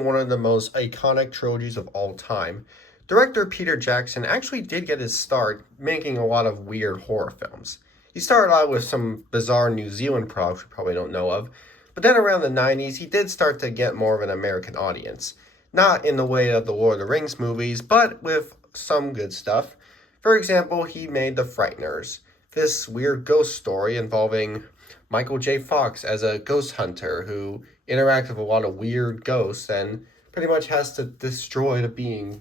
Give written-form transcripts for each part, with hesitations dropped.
being one of the most iconic trilogies of all time, director Peter Jackson actually did get his start making a lot of weird horror films. He started out with some bizarre New Zealand products we probably don't know of, but then around the 90s he did start to get more of an American audience. Not in the way of the Lord of the Rings movies, but with some good stuff. For example, he made The Frighteners, this weird ghost story involving Michael J. Fox as a ghost hunter who interacts with a lot of weird ghosts and pretty much has to destroy the being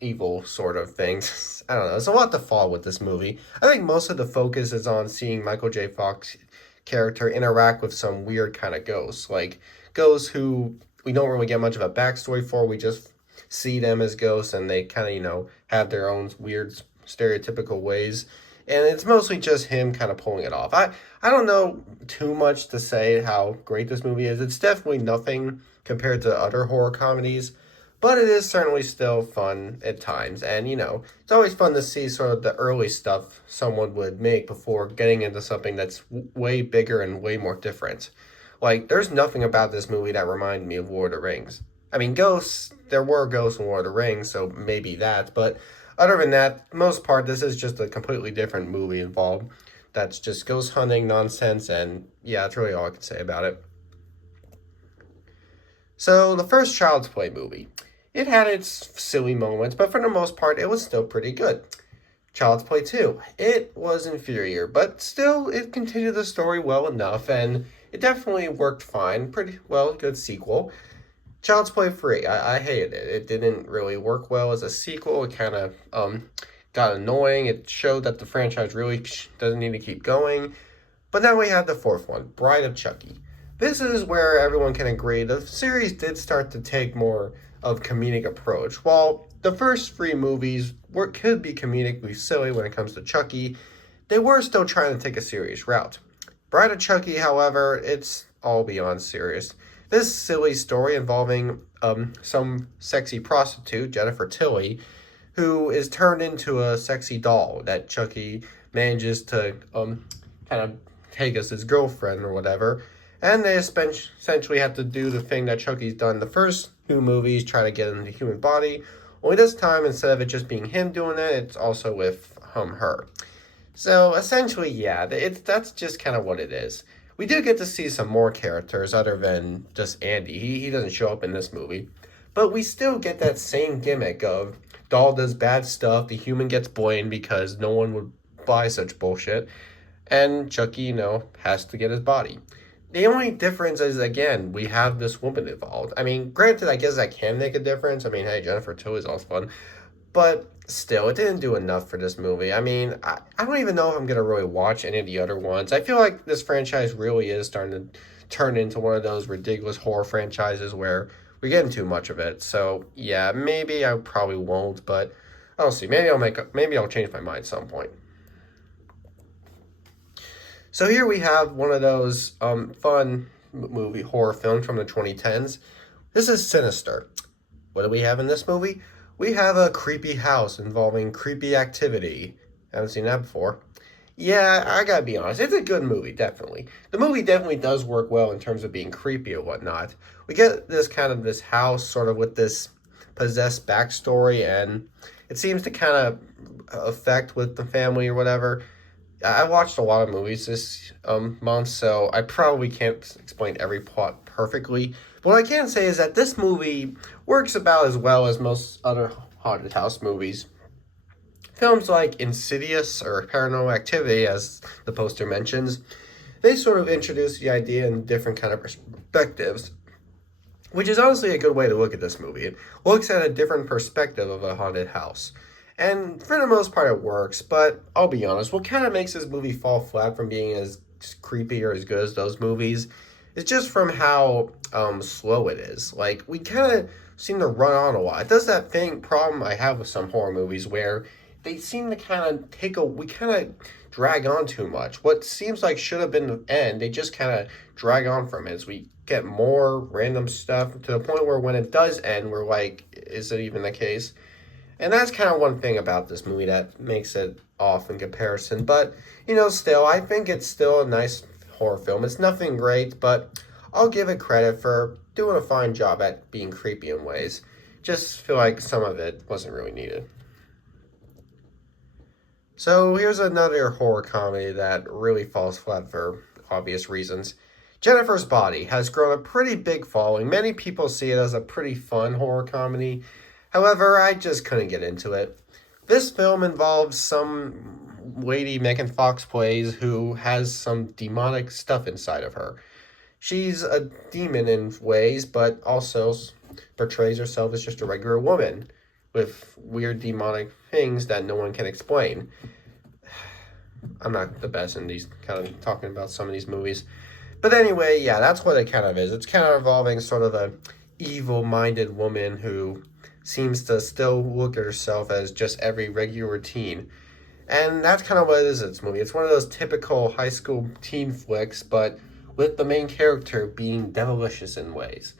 evil sort of things. I don't know. There's a lot to follow with this movie. I think most of the focus is on seeing Michael J. Fox character interact with some weird kind of ghosts, like ghosts who we don't really get much of a backstory for. We just see them as ghosts and they kind of, have their own weird stereotypical ways. And it's mostly just him kind of pulling it off. I don't know too much to say how great this movie is. It's definitely nothing compared to other horror comedies, but it is certainly still fun at times. And, it's always fun to see sort of the early stuff someone would make before getting into something that's way bigger and way more different. Like, there's nothing about this movie that reminded me of Lord of the Rings. I mean, ghosts, there were ghosts in Lord of the Rings, so maybe that, but other than that, most part, this is just a completely different movie involved. That's just ghost hunting nonsense, and yeah, that's really all I can say about it. So, the first Child's Play movie. It had its silly moments, but for the most part, it was still pretty good. Child's Play 2. It was inferior, but still, it continued the story well enough, and it definitely worked fine. Pretty well, good sequel. Child's Play 3, I hated it. It didn't really work well as a sequel. It kind of got annoying. It showed that the franchise really doesn't need to keep going. But now we have the fourth one, Bride of Chucky. This is where everyone can agree the series did start to take more of comedic approach. While the first three movies could be comedically silly when it comes to Chucky, they were still trying to take a serious route. Bride of Chucky, however, it's all beyond serious. This silly story involving some sexy prostitute, Jennifer Tilly, who is turned into a sexy doll that Chucky manages to kind of take as his girlfriend or whatever. And they essentially have to do the thing that Chucky's done in the first two movies, try to get into the human body. Only this time, instead of it just being him doing it, it's also with her. So essentially, yeah, that's just kind of what it is. We do get to see some more characters other than just Andy. He doesn't show up in this movie. But we still get that same gimmick of doll does bad stuff, the human gets blamed because no one would buy such bullshit, and Chucky, has to get his body. The only difference is, again, we have this woman involved. I mean, granted, I guess that can make a difference. I mean, hey, Jennifer Tilly's also fun. But still, it didn't do enough for this movie. I mean, I don't even know if I'm going to really watch any of the other ones. I feel like this franchise really is starting to turn into one of those ridiculous horror franchises where we're getting too much of it. So, yeah, maybe I probably won't, but I'll see. Maybe I'll change my mind at some point. So here we have one of those fun movie horror films from the 2010s. This is Sinister. What do we have in this movie? We have a creepy house involving creepy activity. Haven't seen that before. Yeah, I gotta be honest, it's a good movie, definitely. The movie definitely does work well in terms of being creepy or whatnot. We get this house sort of with this possessed backstory, and it seems to kind of affect with the family or whatever. I watched a lot of movies this month, so I probably can't explain every plot perfectly. But what I can say is that this movie works about as well as most other haunted house movies. Films like Insidious or Paranormal Activity, as the poster mentions, they sort of introduce the idea in different kind of perspectives, which is honestly a good way to look at this movie. It looks at a different perspective of a haunted house. And for the most part, it works, but I'll be honest, what kind of makes this movie fall flat from being as creepy or as good as those movies is just from how slow it is. Like, we kind of seem to run on a lot. It does that problem I have with some horror movies where they seem to kind of we kind of drag on too much. What seems like should have been the end, they just kind of drag on from it as we get more random stuff to the point where when it does end, we're like, is it even the case? And that's kind of one thing about this movie that makes it off in comparison. But, still, I think it's still a nice horror film. It's nothing great, but I'll give it credit for doing a fine job at being creepy in ways. Just feel like some of it wasn't really needed. So here's another horror comedy that really falls flat for obvious reasons. Jennifer's Body has grown a pretty big following. Many people see it as a pretty fun horror comedy. However, I just couldn't get into it. This film involves some lady Megan Fox plays who has some demonic stuff inside of her. She's a demon in ways, but also portrays herself as just a regular woman with weird demonic things that no one can explain. I'm not the best in these kind of talking about some of these movies. But anyway, yeah, that's what it kind of is. It's kind of involving sort of a evil-minded woman who seems to still look at herself as just every regular teen. And that's kind of what it is in this movie. It's one of those typical high school teen flicks, but with the main character being devilicious in ways.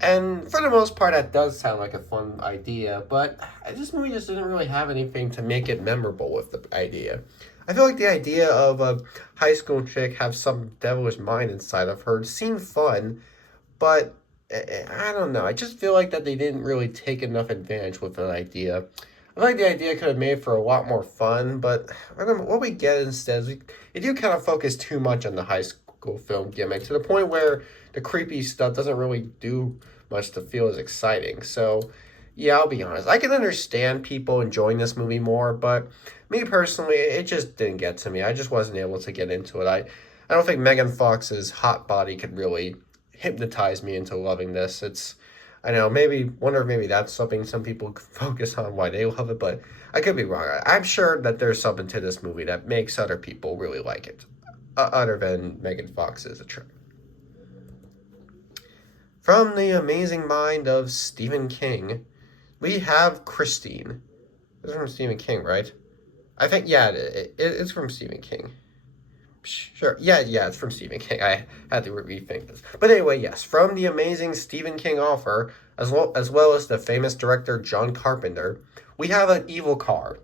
And for the most part, that does sound like a fun idea, but this movie just didn't really have anything to make it memorable with the idea. I feel like the idea of a high school chick have some devilish mind inside of her seemed fun, but I don't know. I just feel like that they didn't really take enough advantage with an idea. I feel like the idea could have made for a lot more fun, but I don't know, what we get instead is they do kind of focus too much on the high school film gimmick to the point where the creepy stuff doesn't really do much to feel as exciting. So, yeah, I'll be honest. I can understand people enjoying this movie more, but me personally, it just didn't get to me. I just wasn't able to get into it. I don't think Megan Fox's hot body could really hypnotize me into loving this. I know, wonder if maybe that's something some people focus on why they love it, but I could be wrong. I'm sure that there's something to this movie that makes other people really like it, other than Megan Fox's attraction. From the amazing mind of Stephen King, we have Christine. This is from Stephen King, right? I think, yeah, it's from Stephen King. Sure, yeah, it's from Stephen King. I had to rethink this. But anyway, yes, from the amazing Stephen King author, as well as the famous director John Carpenter, we have an evil car.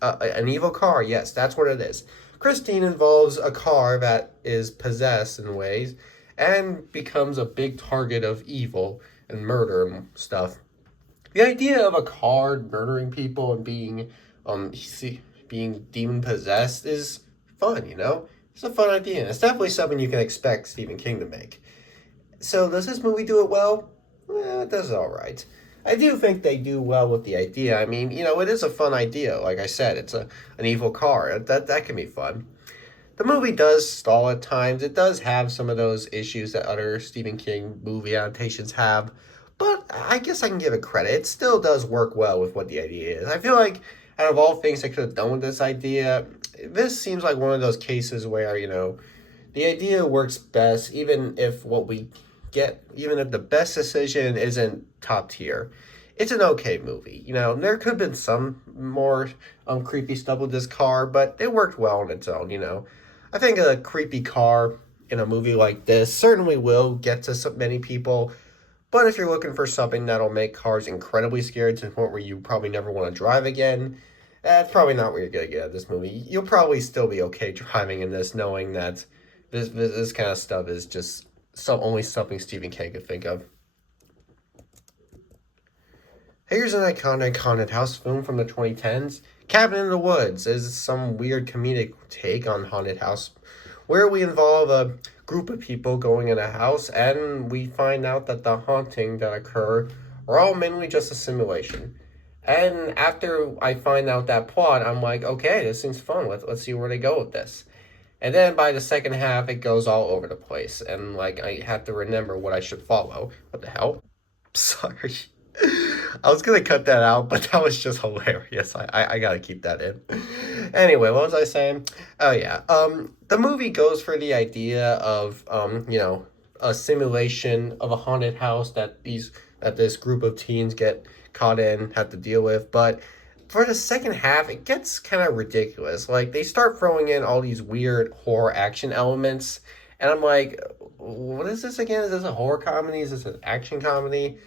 An evil car, yes, that's what it is. Christine involves a car that is possessed in ways and becomes a big target of evil and murder and stuff. The idea of a car murdering people and being demon possessed is fun, you know? It's a fun idea, and it's definitely something you can expect Stephen King to make. So does this movie do it well? It does all right. I do think they do well with the idea. I mean, it is a fun idea. Like I said, it's an evil car. That can be fun. The movie does stall at times. It does have some of those issues that other Stephen King movie adaptations have, but I guess I can give it credit. It still does work well with what the idea is. I feel like out of all things I could have done with this idea, this seems like one of those cases where, the idea works best even if even if the best decision isn't top tier. It's an okay movie. There could have been some more creepy stuff with this car, but it worked well on its own, I think a creepy car in a movie like this certainly will get to so many people, but if you're looking for something that'll make cars incredibly scary to the point where you probably never want to drive again, that's probably not what you're going to get out of this movie. You'll probably still be okay driving in this, knowing that this kind of stuff is just only something Stephen King could think of. Here's an iconic haunted house film from the 2010s. Cabin in the Woods is some weird comedic take on haunted house where we involve a group of people going in a house and we find out that the haunting that occur are all mainly just a simulation. And after I find out that plot, I'm like, okay, this seems fun. Let's see where they go with this. And then by the second half, it goes all over the place. And, I have to remember what I should follow. What the hell? Sorry. I was going to cut that out, but that was just hilarious. I got to keep that in. Anyway, what was I saying? Oh, yeah. The movie goes for the idea of, a simulation of a haunted house that this group of teens get caught in, have to deal with. But for the second half, it gets kind of ridiculous. They start throwing in all these weird horror action elements. And I'm like, what is this again? Is this a horror comedy? Is this an action comedy?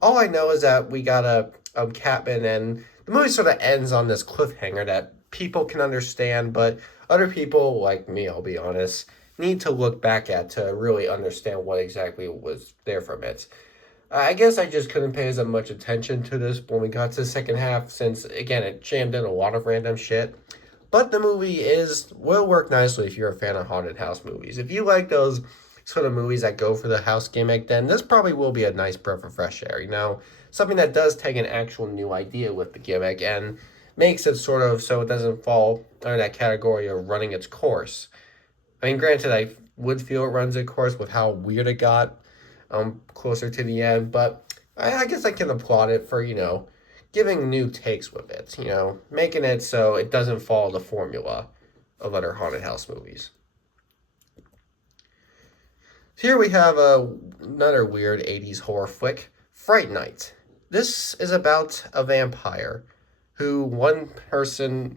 All I know is that we got a cabin, and the movie sort of ends on this cliffhanger that people can understand, but other people, like me, I'll be honest, need to look back at to really understand what exactly was there from it. I guess I just couldn't pay as much attention to this when we got to the second half, since again it jammed in a lot of random shit. But the movie will work nicely if you're a fan of haunted house movies. If you like those sort of movies that go for the house gimmick, then this probably will be a nice breath of fresh air. Something that does take an actual new idea with the gimmick and makes it sort of so it doesn't fall under that category of running its course. I mean, granted, I would feel it runs its course with how weird it got closer to the end, but I guess I can applaud it for, giving new takes with it, making it so it doesn't follow the formula of other haunted house movies. Here we have another weird 80s horror flick, Fright Night. This is about a vampire who one person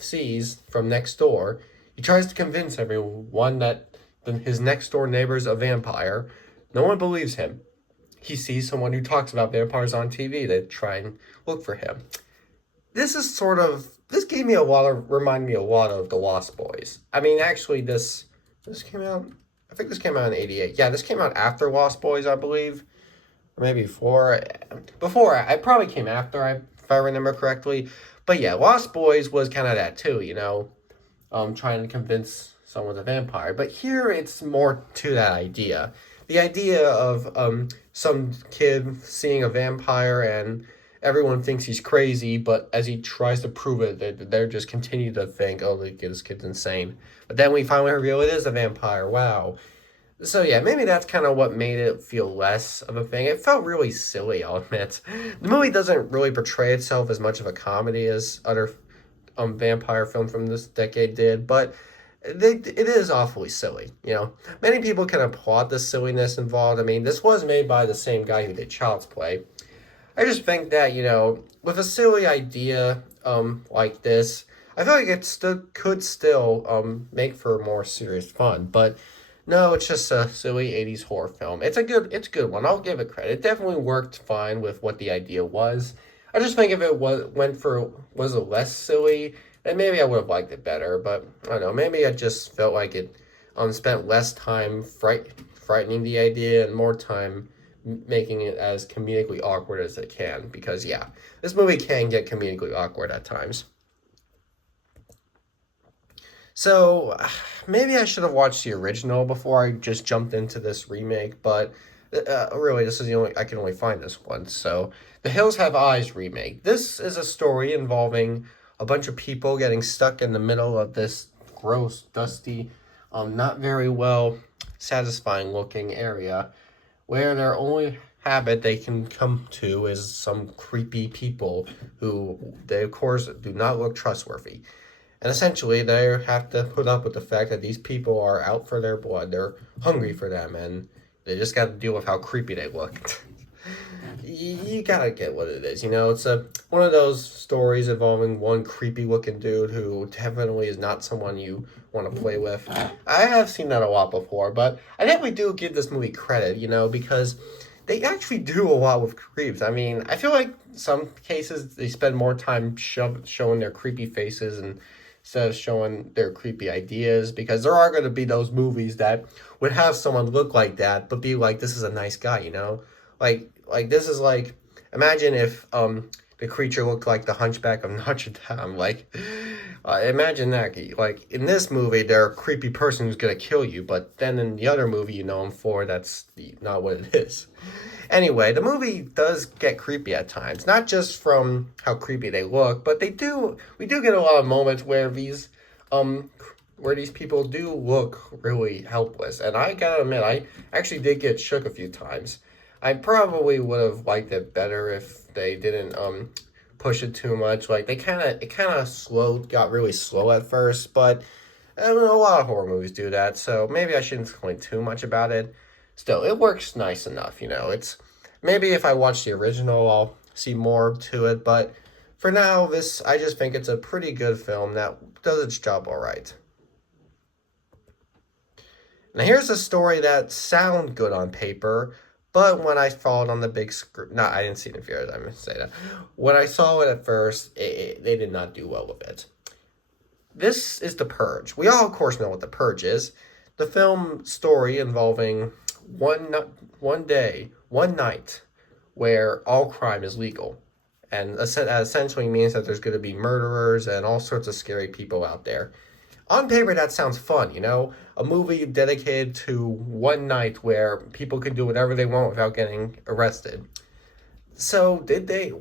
sees from next door. He tries to convince everyone that his next door neighbor's a vampire. No one believes him. He sees someone who talks about vampires on TV. They try and look for him. This gave me remind me a lot of The Lost Boys. I mean, actually, this came out, I think this came out in 88. Yeah, this came out after Lost Boys, I believe. Or maybe before. I probably came after, if I remember correctly. But yeah, Lost Boys was kind of that too, trying to convince someone's a vampire. But here it's more to that idea. The idea of some kid seeing a vampire and everyone thinks he's crazy, but as he tries to prove it, they're just continue to think, oh, this kid's insane. But then we finally reveal it is a vampire. Wow. So yeah, maybe that's kind of what made it feel less of a thing. It felt really silly, I'll admit. The movie doesn't really portray itself as much of a comedy as other vampire films from this decade did, but it is awfully silly, Many people can applaud the silliness involved. I mean, this was made by the same guy who did Child's Play. I just think that, with a silly idea like this, I feel like it could still make for more serious fun. But no, it's just a silly 80s horror film. It's a good one. I'll give it credit. It definitely worked fine with what the idea was. I just think if it was a less silly, then maybe I would have liked it better. But I don't know. Maybe I just felt like it spent less time frightening the idea and more time making it as comedically awkward as it can. Because yeah, this movie can get comedically awkward at times. So maybe I should have watched the original before I just jumped into this remake, but really, this is I can only find this one. So, The Hills Have Eyes remake. This is a story involving a bunch of people getting stuck in the middle of this gross, dusty, not very well satisfying looking area where their only habit they can come to is some creepy people who they, of course, do not look trustworthy. And essentially, they have to put up with the fact that these people are out for their blood. They're hungry for them, and they just got to deal with how creepy they look. You gotta get what it is, It's one of those stories involving one creepy-looking dude who definitely is not someone you want to play with. I have seen that a lot before, but I definitely do give this movie credit, because they actually do a lot with creeps. I mean, I feel like some cases they spend more time showing their creepy faces and instead of showing their creepy ideas, because there are going to be those movies that would have someone look like that but be like, this is a nice guy, like this is like, imagine if the creature looked like the Hunchback of Notre Dame. Like, imagine that. Like, in this movie, they're a creepy person who's going to kill you, but then in the other movie you know him for, that's not what it is. Anyway, the movie does get creepy at times, not just from how creepy they look, but we do get a lot of moments where these people do look really helpless. And I gotta admit, I actually did get shook a few times. I probably would have liked it better if they didn't push it too much. Like, it kind of got really slow at first, but I mean, a lot of horror movies do that, so maybe I shouldn't complain too much about it. Still, it works nice enough, It's maybe if I watch the original, I'll see more to it, but for now, I just think it's a pretty good film that does its job all right. Now, here's a story that sounds good on paper, but when I saw it on the big screen, no, I didn't see it in theaters, I meant to say that. When I saw it at first, they did not do well with it. This is The Purge. We all, of course, know what The Purge is. The film story involving one day, one night, where all crime is legal. And essentially means that there's going to be murderers and all sorts of scary people out there. On paper, that sounds fun, you know? A movie dedicated to one night where people can do whatever they want without getting arrested. So,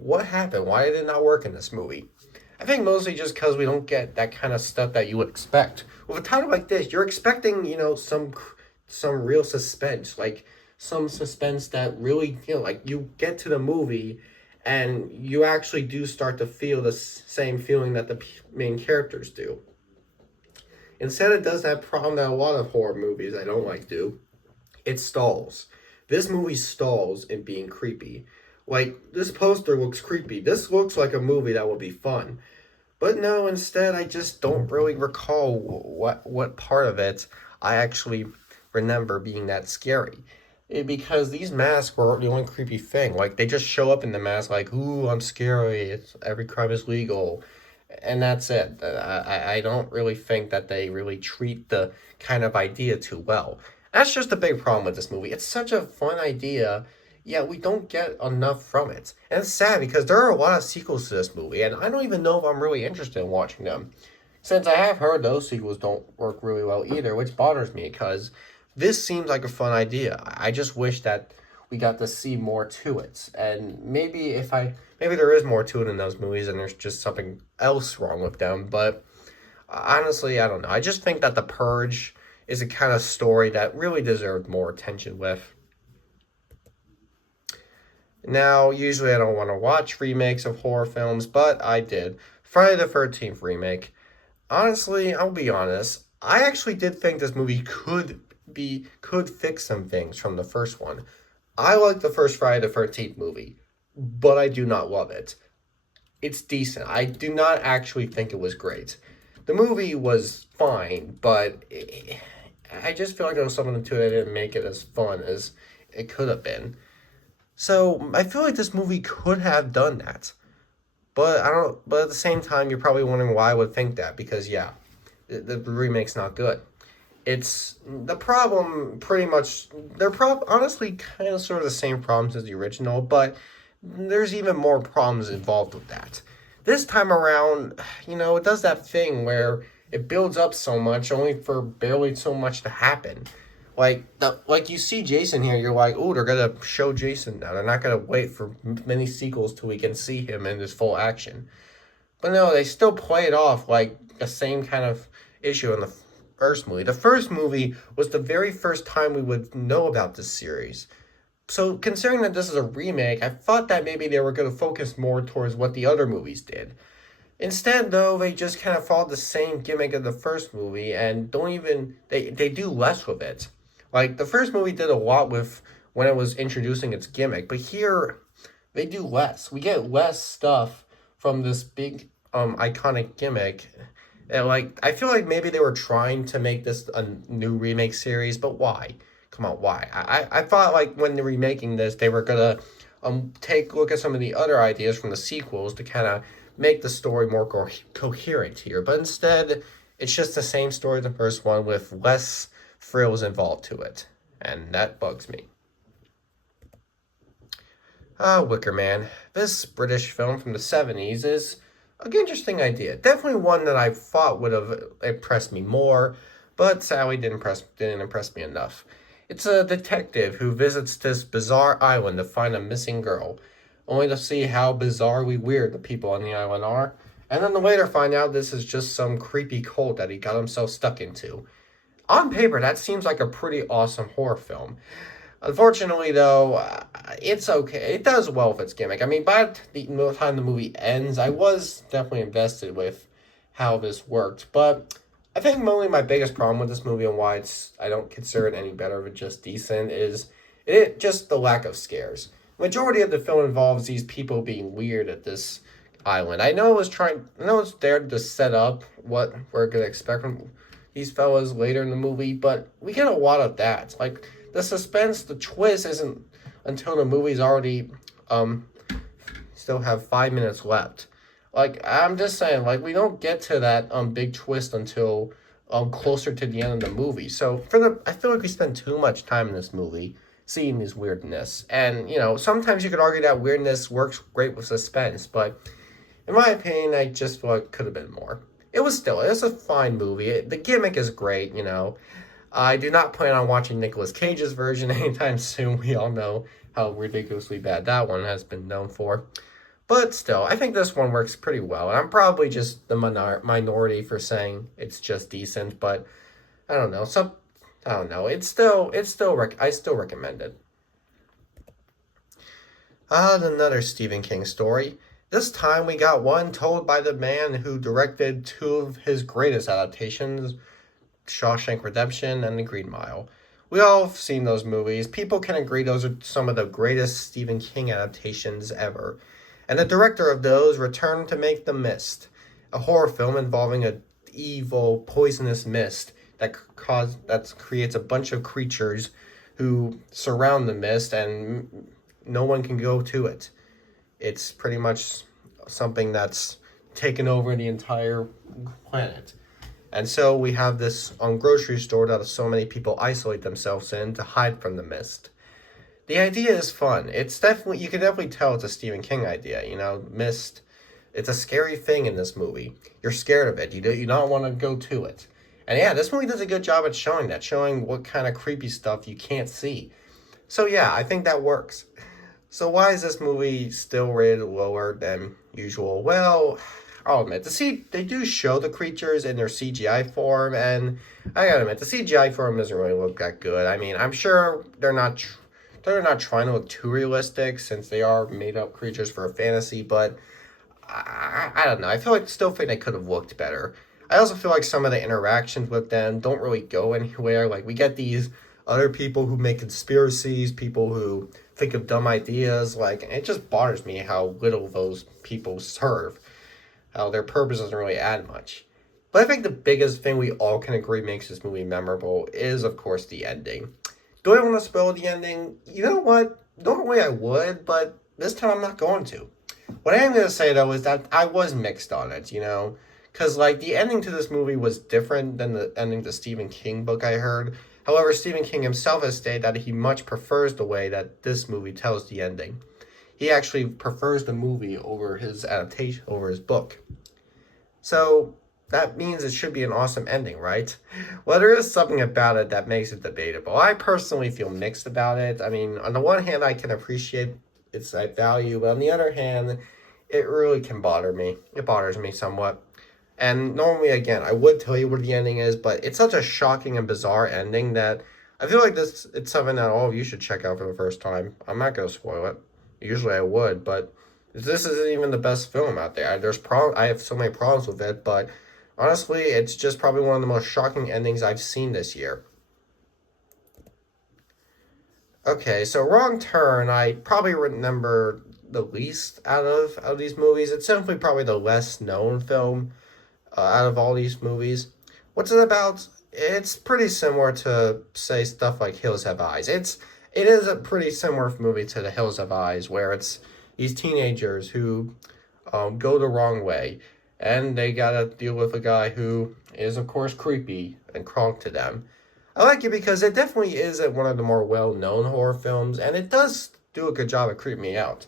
what happened? Why did it not work in this movie? I think mostly just because we don't get that kind of stuff that you would expect. With a title like this, you're expecting, some real suspense, like some suspense that really, like you get to the movie and you actually do start to feel the same feeling that the main characters do. Instead, it does that problem that a lot of horror movies I don't like do. It stalls. This movie stalls in being creepy. Like, this poster looks creepy. This looks like a movie that would be fun. But no, instead, I just don't really recall what part of it I actually remember being that scary. Because these masks were the only creepy thing. Like, they just show up in the mask like, ooh, I'm scary. Every crime is legal. And that's it. I don't really think that they really treat the kind of idea too well. That's just a big problem with this movie. It's such a fun idea, yet we don't get enough from it. And it's sad because there are a lot of sequels to this movie, and I don't even know if I'm really interested in watching them. Since I have heard those sequels don't work really well either, which bothers me because this seems like a fun idea. I just wish that we got to see more to it. And maybe there is more to it in those movies and there's just something else wrong with them, but honestly, I don't know. I just think that The Purge is a kind of story that really deserved more attention with. Now, usually I don't want to watch remakes of horror films, but I did. Friday the 13th remake. Honestly, I'll be honest. I actually did think this movie could fix some things from the first one. I like the first Friday the 13th movie, but I do not love it. It's decent. I do not actually think it was great. The movie was fine, but I just feel like there was something to it that didn't make it as fun as it could have been. So I feel like this movie could have done that. But I don't. But at the same time, you're probably wondering why I would think that because yeah, the remake's not good. It's the problem. Pretty much, honestly kind of sort of the same problems as the original, but there's even more problems involved with that. This time around, it does that thing where it builds up so much only for barely so much to happen. Like you see Jason here, you're like, oh, they're gonna show Jason now. They're not gonna wait for many sequels till we can see him in his full action. But no, they still play it off like the same kind of issue in the first movie. The first movie was the very first time we would know about this series. So, considering that this is a remake, I thought that maybe they were going to focus more towards what the other movies did. Instead, though, they just kind of followed the same gimmick of the first movie and they do less with it. Like, the first movie did a lot with when it was introducing its gimmick, but here, they do less. We get less stuff from this big, iconic gimmick. And, I feel like maybe they were trying to make this a new remake series, but why? Come on, why? I thought like when they were remaking this, they were gonna take a look at some of the other ideas from the sequels to kind of make the story more coherent here. But instead, it's just the same story as the first one with less frills involved to it, and that bugs me. Wicker Man. This British film from the 70s is an interesting idea. Definitely one that I thought would have impressed me more, but sadly didn't impress me enough. It's a detective who visits this bizarre island to find a missing girl, only to see how bizarrely weird the people on the island are, and then to later find out this is just some creepy cult that he got himself stuck into. On paper, that seems like a pretty awesome horror film. Unfortunately, though, it's okay. It does well with its gimmick. I mean, by the time the movie ends, I was definitely invested with how this worked, but I think only my biggest problem with this movie and why I don't consider it any better than just decent is just the lack of scares. Majority of the film involves these people being weird at this island. I know it's there to set up what we're gonna expect from these fellas later in the movie, but we get a lot of that. Like the suspense, the twist isn't until the movie's already still have 5 minutes left. Like, I'm just saying, like, we don't get to that big twist until closer to the end of the movie. So I feel like we spend too much time in this movie seeing this weirdness. And, sometimes you could argue that weirdness works great with suspense, but in my opinion, I just feel like it could have been more. It was a fine movie. The gimmick is great, I do not plan on watching Nicolas Cage's version anytime soon. We all know how ridiculously bad that one has been known for. But still, I think this one works pretty well. And I'm probably just the minority for saying it's just decent, but I don't know. I don't know. I still recommend it. Another Stephen King story. This time we got one told by the man who directed two of his greatest adaptations, Shawshank Redemption and The Green Mile. We all have seen those movies. People can agree those are some of the greatest Stephen King adaptations ever. And the director of those returned to make The Mist, a horror film involving a evil, poisonous mist that creates a bunch of creatures who surround the mist and no one can go to it. It's pretty much something that's taken over the entire planet. And so we have this grocery store that so many people isolate themselves in to hide from the mist. The idea is fun. You can definitely tell it's a Stephen King idea. Mist, it's a scary thing in this movie. You're scared of it. You don't want to go to it. And yeah, this movie does a good job at showing what kind of creepy stuff you can't see. So yeah, I think that works. So why is this movie still rated lower than usual? Well, I'll admit, they do show the creatures in their CGI form, and I gotta admit, the CGI form doesn't really look that good. I mean, I'm sure they're not trying to look too realistic since they are made up creatures for a fantasy, but I don't know. Still think they could have looked better. I also feel like some of the interactions with them don't really go anywhere. Like, we get these other people who make conspiracies, people who think of dumb ideas. Like, it just bothers me how little those people serve. How their purpose doesn't really add much. But I think the biggest thing we all can agree makes this movie memorable is, of course, the ending. Do I want to spoil the ending? You know what? Normally I would, but this time I'm not going to. What I am going to say, though, is that I was mixed on it, Because, the ending to this movie was different than the ending to Stephen King book I heard. However, Stephen King himself has stated that he much prefers the way that this movie tells the ending. He actually prefers the movie over his adaptation, over his book. So, that means it should be an awesome ending, right? Well, there is something about it that makes it debatable. I personally feel mixed about it. I mean, on the one hand, I can appreciate its value, but on the other hand, it really can bother me. It bothers me somewhat. And normally, again, I would tell you what the ending is, but it's such a shocking and bizarre ending that I feel like it's something that all of you should check out for the first time. I'm not going to spoil it. Usually I would, but this isn't even the best film out there. I have so many problems with it, but honestly, it's just probably one of the most shocking endings I've seen this year. Okay, so Wrong Turn, I probably remember the least out of these movies. It's simply probably the less known film out of all these movies. What's it about? It's pretty similar to, say, stuff like Hills Have Eyes. It is a pretty similar movie to The Hills Have Eyes, where it's these teenagers who go the wrong way, and they gotta deal with a guy who is, of course, creepy and crawling to them. I like it because it definitely is one of the more well-known horror films, and it does do a good job of creeping me out.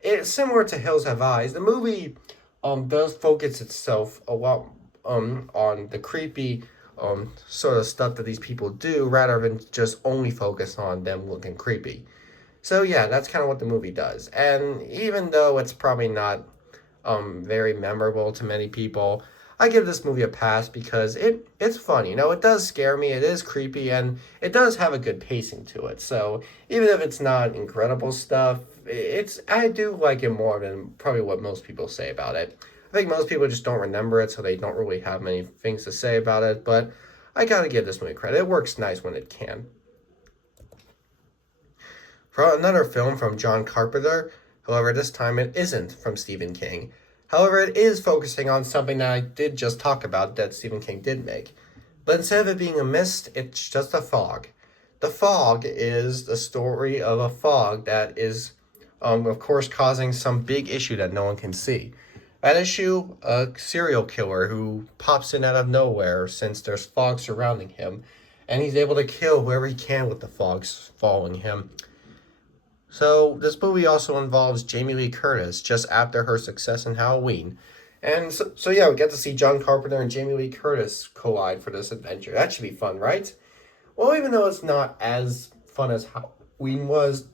It's similar to Hills Have Eyes. The movie does focus itself a lot on the creepy sort of stuff that these people do, rather than just only focus on them looking creepy. So yeah, that's kind of what the movie does. And even though it's probably not very memorable to many people, I give this movie a pass because it's fun. It does scare me, it is creepy, and it does have a good pacing to it. So even if it's not incredible stuff, I do like it more than probably what most people say about it. I think most people just don't remember it, so they don't really have many things to say about it, but I gotta give this movie credit. It works nice when it can. For another film from John Carpenter, however, this time it isn't from Stephen King. However, it is focusing on something that I did just talk about that Stephen King did make. But instead of it being a mist, it's just a fog. The Fog is the story of a fog that is, of course, causing some big issue that no one can see. That issue, a serial killer who pops in out of nowhere since there's fog surrounding him, and he's able to kill whoever he can with the fogs following him. So this movie also involves Jamie Lee Curtis just after her success in Halloween. And so yeah, we get to see John Carpenter and Jamie Lee Curtis collide for this adventure. That should be fun, right? Well, even though it's not as fun as Halloween was,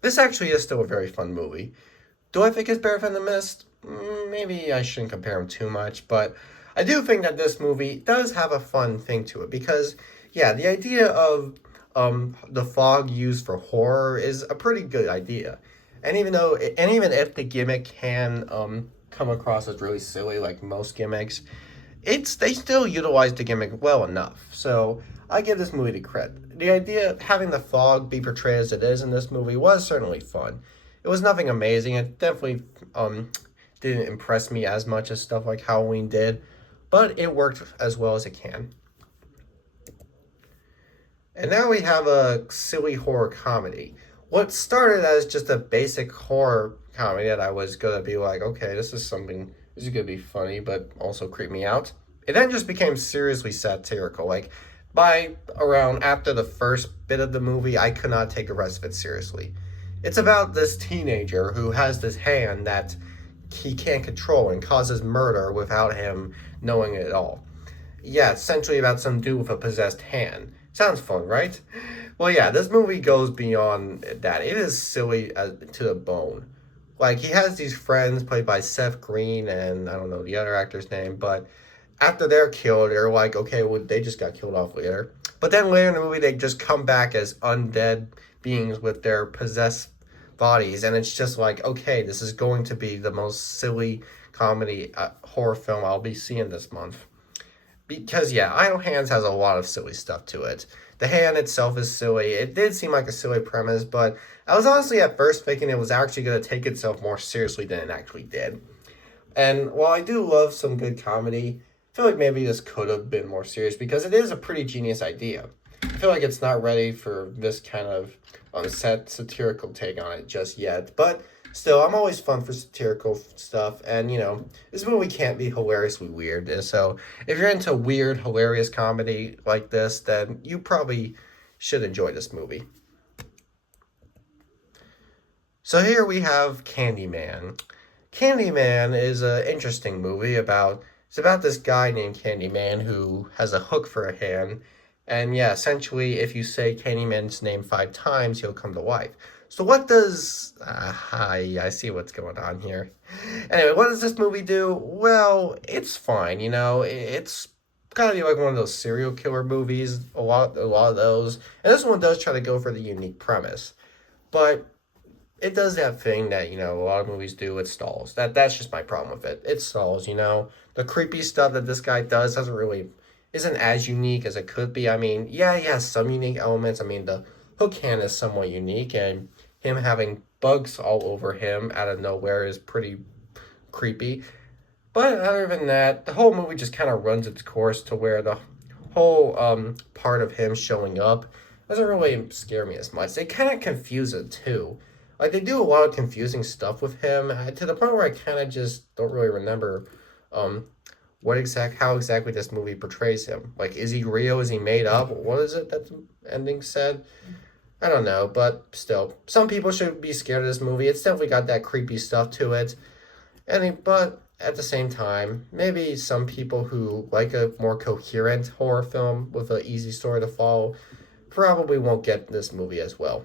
this actually is still a very fun movie. Do I think it's better than The Mist? Maybe I shouldn't compare them too much, but I do think that this movie does have a fun thing to it because, yeah, the idea of the fog used for horror is a pretty good idea, and even if the gimmick can come across as really silly like most gimmicks, they still utilize the gimmick well enough. So I give this movie the credit. The idea of having the fog be portrayed as it is in this movie was certainly fun. It was nothing amazing. It definitely didn't impress me as much as stuff like Halloween did, but it worked as well as it can. And now we have a silly horror comedy. What started as just a basic horror comedy that I was gonna be like, okay, this is gonna be funny, but also creep me out. It then just became seriously satirical. Like, by around after the first bit of the movie, I could not take the rest of it seriously. It's about this teenager who has this hand that he can't control and causes murder without him knowing it at all. Yeah, it's essentially about some dude with a possessed hand. Sounds fun, right? Well, yeah, this movie goes beyond that. It is silly to the bone. Like, he has these friends played by Seth Green and I don't know the other actor's name, but after they're killed, they're like, okay, well, they just got killed off later. But then later in the movie, they just come back as undead beings with their possessed bodies, and it's just like, okay, this is going to be the most silly comedy horror film I'll be seeing this month. Because, yeah, Idle Hands has a lot of silly stuff to it. The hand itself is silly. It did seem like a silly premise, but I was honestly at first thinking it was actually going to take itself more seriously than it actually did. And while I do love some good comedy, I feel like maybe this could have been more serious because it is a pretty genius idea. I feel like it's not ready for this kind of satirical take on it just yet, but still, I'm always fun for satirical stuff, and this movie can't be hilariously weird. So, if you're into weird, hilarious comedy like this, then you probably should enjoy this movie. So here we have Candyman. Candyman is an interesting movie it's about this guy named Candyman who has a hook for a hand, and yeah, essentially, if you say Candyman's name 5 times, he'll come to life. So what does... I see what's going on here. Anyway, what does this movie do? Well, it's fine, It's gotta be like one of those serial killer movies, a lot of those. And this one does try to go for the unique premise. But it does that thing that, a lot of movies do, it stalls. That's just my problem with it. It stalls, The creepy stuff that this guy does isn't as unique as it could be. I mean, yeah, he has some unique elements. I mean, the hook hand is somewhat unique, and him having bugs all over him out of nowhere is pretty creepy. But other than that, the whole movie just kind of runs its course to where the whole part of him showing up doesn't really scare me as much. They kind of confuse it too. Like, they do a lot of confusing stuff with him to the point where I kind of just don't really remember how exactly this movie portrays him. Like, is he real? Is he made up? What is it that the ending said? I don't know, but still, some people should be scared of this movie. It's definitely got that creepy stuff to it. But at the same time, maybe some people who like a more coherent horror film with an easy story to follow probably won't get this movie as well.